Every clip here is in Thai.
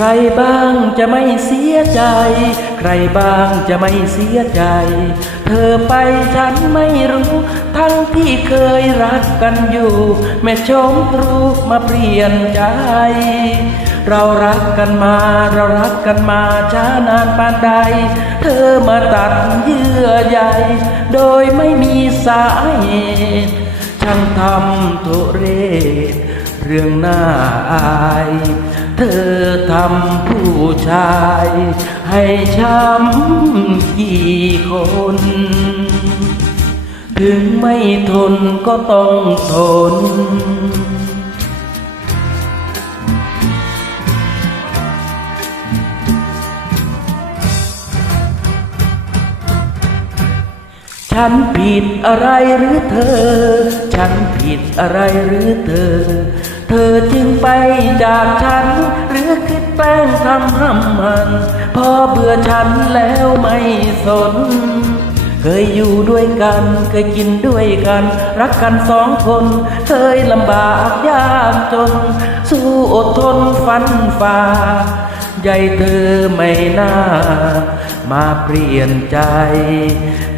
ใครบ้างจะไม่เสียใจ ใครบ้างจะไม่เสียใจ เธอไปฉันไม่รู้ ทั้งที่เคยรักกันอยู่ แม่ชมรูมาเปลี่ยนใจ เรารักกันมาเรารักกันมาช้านานปานใด เธอมาตัดเยื่อใยโดยไม่มีสาเหตุช่างทำทุเรศ เรื่องน่าอาย เธอทำผู้ชาย ให้ช้ำกี่คน ถึงไม่ทนก็ต้องทน ฉันผิดอะไรหรือเธอ ฉันผิดอะไรหรือเธอ เธอจึงไปจากฉัน หรือคิดแป้งทำห้ำมัน พอเบื่อฉันแล้วไม่สน ยอยู่ด้วยกัน เคยกินด้วยกัน รักกันสองคน เคยลำบากยากจน สู้อดทนฟันฝ่าใยเธอไม่น่า มาเปลี่ยนใจ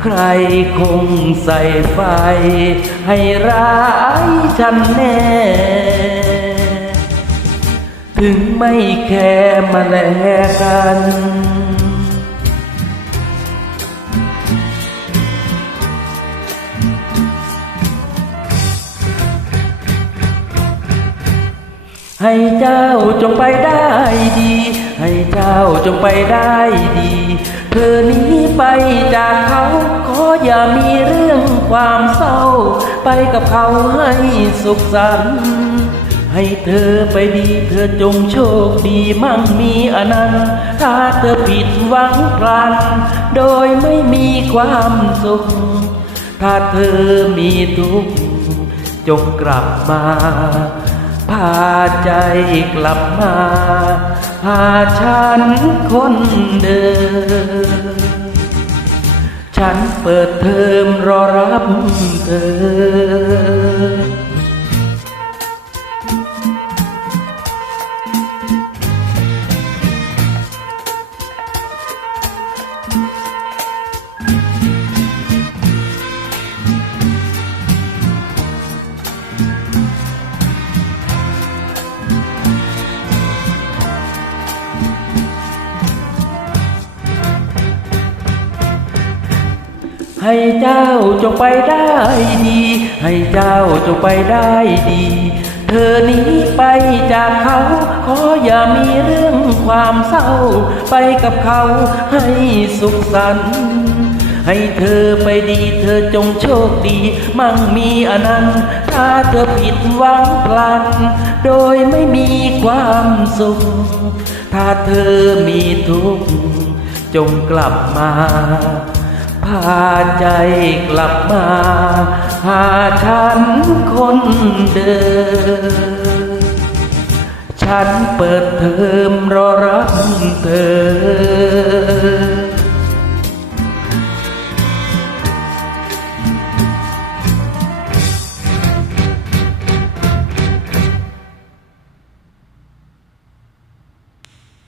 ใครคงใส่ไฟ ให้ร้ายฉันแน่ถึงไม่แค่มาแลกัน ให้เจ้าจงไปได้ดี ให้เจ้าจงไปได้ดี เธอหนี้ไปจากเขาขออย่ามีเรื่องความเศร้า ไปกับเขาให้สุขสันต์ให้เธอไปดีเธอจงโชคดีมั่งมีอนันต์ถ้าเธอผิดหวังพลัน โดยไม่มีความสุข ถ้าเธอมีทุกข์จงกลับมา พาใจกลับมา พาฉันคนเดิม ฉันเปิดเทอมรอรับเธอ ให้เจ้าจงไปได้ดี ให้เจ้าจงไปได้ดี เธอนี้ไปจากเขา ขออย่ามีเรื่องความเศร้า ไปกับเขาให้สุขสันต์ให้เธอไปดีเธอจงโชคดี มั่งมีอนันต์ถ้าเธอผิดหวังพลัน โดยไม่มีความสุข ถ้าเธอมีทุกข์จงกลับมาาใจกลับมา หาฉันคนเดิม ฉันเปิดเทอมรอรับเธอ